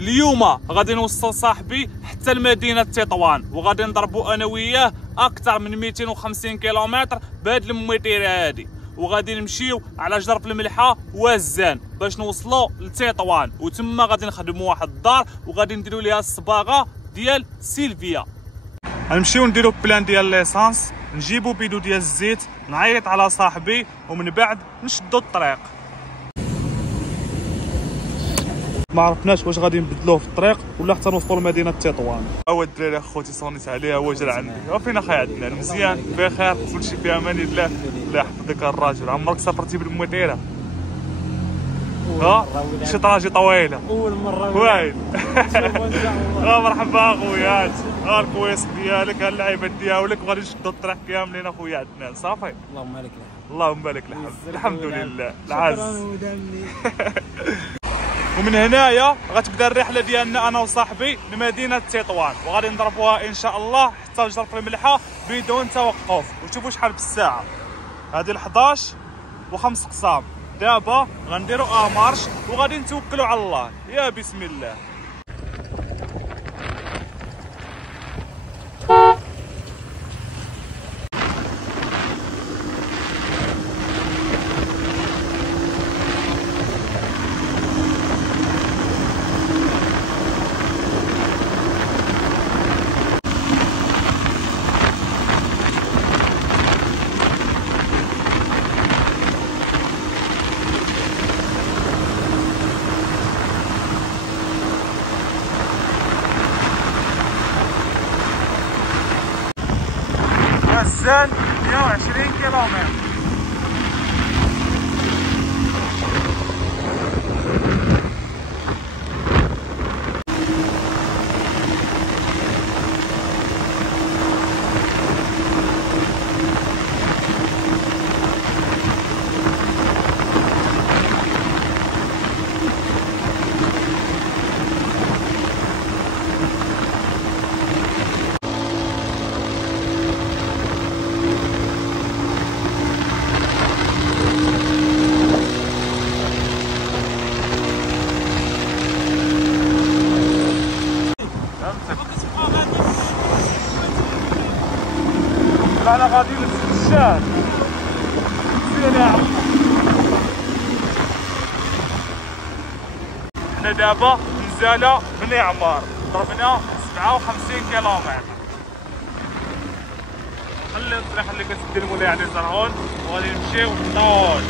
اليوم غادي نوصل صاحبي حتى لمدينه تطوان، وغادي نضربوا انا وياه اكثر من 250 كيلومتر بهاد المويطيره هادي، وغادي نمشيو على جرف الملحه والزان باش نوصلوا لتطوان، وتما غادي نخدموا واحد الدار وغادي نديروا ليها الصباغه ديال سيلفيا. غنمشيو نديرو بلان ديال ليسانس، نجيبو بيدو ديال الزيت، نعيط على صاحبي ومن بعد نشدو الطريق. ما عرفناش واش غادي نبدلوه في الطريق ولا حتى نوصلوا لمدينه تطوان. هو الدراري اخوتي صونيت عليه، هو جا عندي. وفين اخي عندنا مزيان بخير كلشي في امان الله. الله يحفظك الراجل. عمرك سافرتي بالمويطيره؟ شي طراجي طويله اول مره وايد. مرحبا اخويا، الكويس ديالك، اللعيبات ديالك، وغادي نشدو الطريق كاملين اخويا عندنا. صافي اللهم لك الحمد. اللهم لك الحمد. الحمد لله العز. ومن هنايا غتبدا الرحله ديالنا انا وصاحبي لمدينه تطوان، وغادي نضربوها ان شاء الله حتى لجرف الملحه بدون توقف. وشوفوا شحال بالساعه، هذه 11 و5 قصام. دابا غنديروا مارش وغادي نتوكلوا على الله. يا بسم الله. الزان 120 كيلومتر. انا غادي للشام فين عم. حنا دابا نزاله من عمار، ضربنا 57 كيلومتر. خلي الطريق اللي كتدي المولاي علي زرعون وغادي نمشيو طول.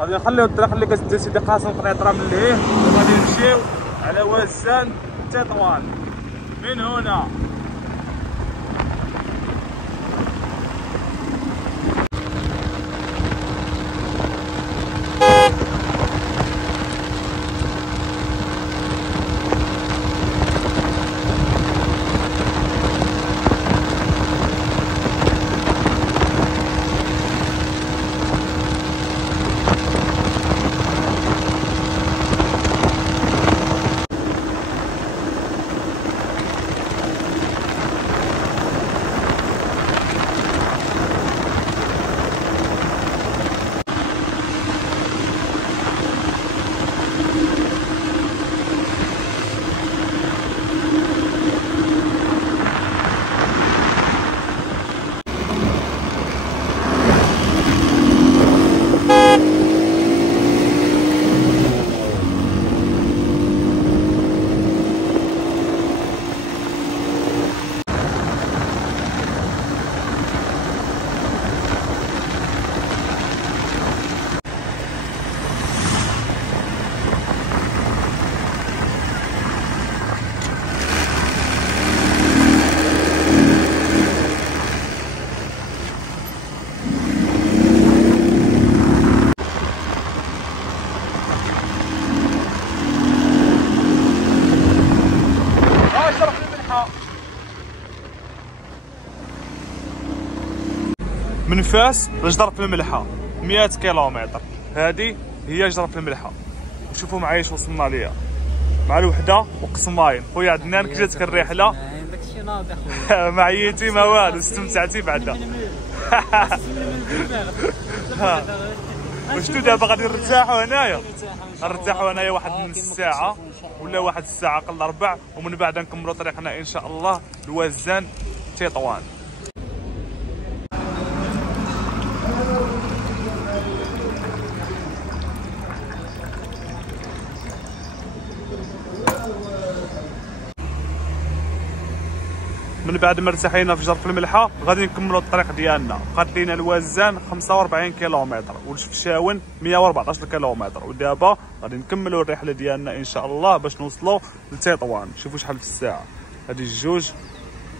غادي نخليو الطريق اللي كتدي سيدي قاسم قنيطره من لهيه، وغادي نمشيو على وزان تطوان من هنا. من فاس لجدرف الملحه 100 كيلومتر. هذه هي جدرف الملحه. وشوفوا معايا اش وصلنا ليها مع الوحده وقسماين. خويا عدنان كي جاتك الرحله؟ داكشي ناضي خويا. ما عييتي ما والو، استمتعتي بعدا؟ واش دابا غادي نرتاحوا هنايا؟ نرتاحوا هنايا واحد نص ساعه ولا واحد الساعه قل ربع، ومن بعد نكملوا طريقنا ان شاء الله لوزان تطوان. من بعد ما ارتحينا في جرف الملحه غادي نكملوا الطريق ديالنا. بقات لينا الوزان 45 كيلومتر والشفشاون 114 كيلومتر، ودابا غادي نكملوا الرحله ديالنا ان شاء الله باش نوصلوا لتطوان. شوفوا شحال في الساعه، هذه الجوج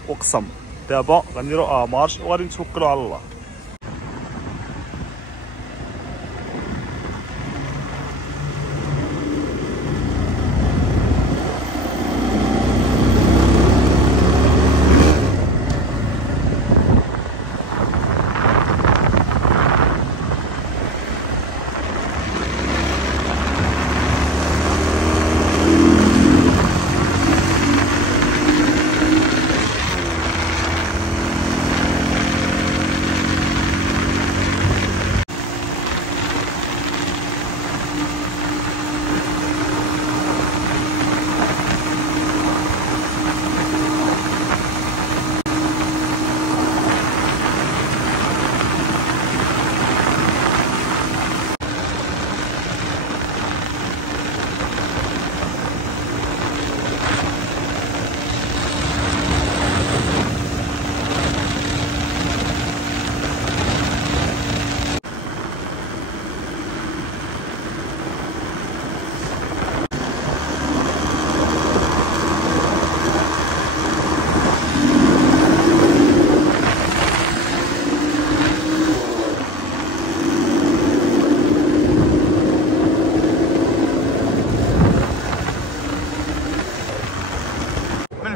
وقسم. دابا غنديروا مارش وغادي نتوكلوا على الله.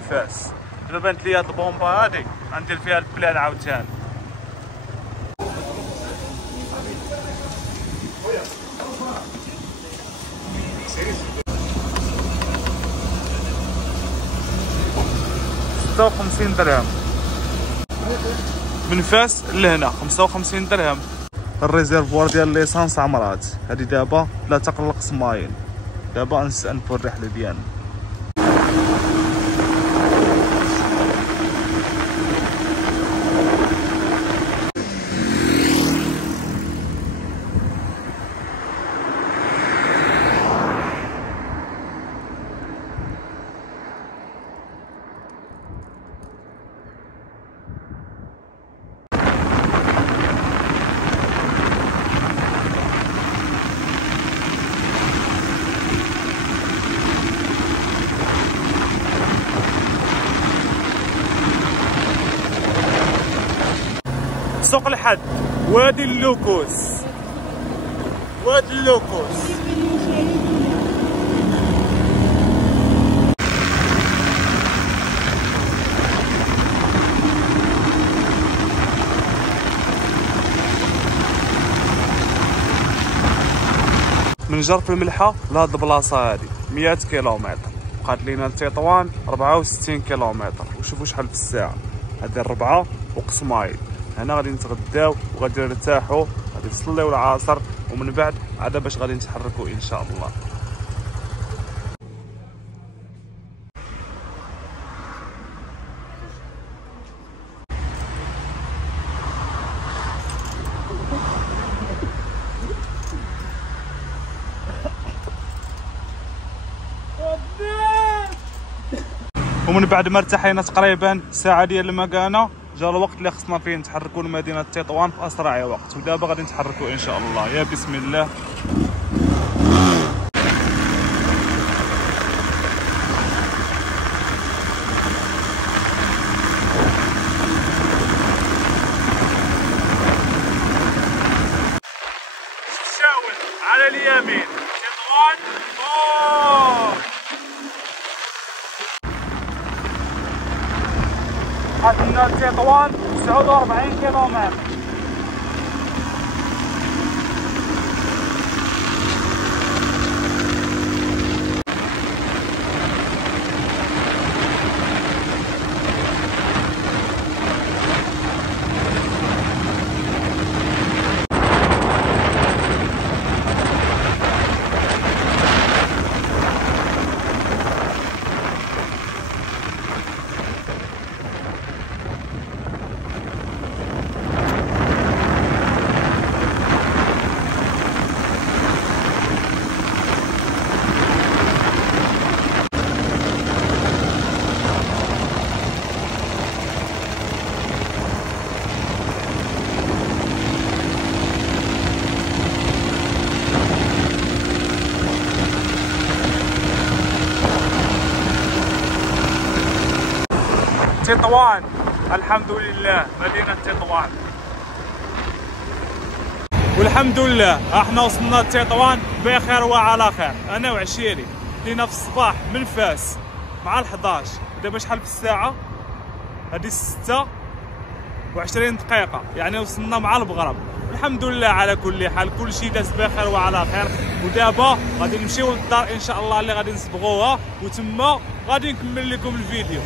فاس دابا بانت لي هاد البومبا هادي غندير فيها البلان عاوتاني. ستة 50 درهم من فاس لهنا، 55 درهم. الريزيرفوار ديال ليسانس عمرات. هادي دابا لا تقلق سماين. دابا نستأنفوا الرحله ديالنا. سوق الحد، وادي اللوكوس، وادي اللوكوس. من جرف الملحه لهاد البلاصه هادي 100 كيلومتر. بقات لينا لتطوان 64 كيلومتر. وشوفوا شحال في الساعه. هادي الربعه وقسماين. هنا غادي نتغداو وغادي نرتاحوا، غادي نصليو العصر، ومن بعد عاد باش غادي نتحركوا ان شاء الله. ومن بعد ما ارتحينا تقريبا ساعه ديال المكانه، جا الوقت اللي خصنا فيه نتحركوا لمدينه تطوان في اسرع وقت. ودابا غادي نتحركوا ان شاء الله. يا بسم الله. شاول على اليمين، تطوان فوق. عندنا تطوان 49 كيلومتر. تطوان. الحمد لله مدينة تطوان، والحمد لله احنا وصلنا لتطوان بخير وعلى خير. انا وعشيري لينا في الصباح من فاس مع 11. دابا شحال في الساعة؟ هذه 6:20 دقيقة، يعني وصلنا مع المغرب. الحمد لله على كل حال، كل شيء داز بخير وعلى خير. ودابا غادي نمشيو للدار ان شاء الله اللي غادي نصبغوها، وتما غادي نكمل لكم الفيديو.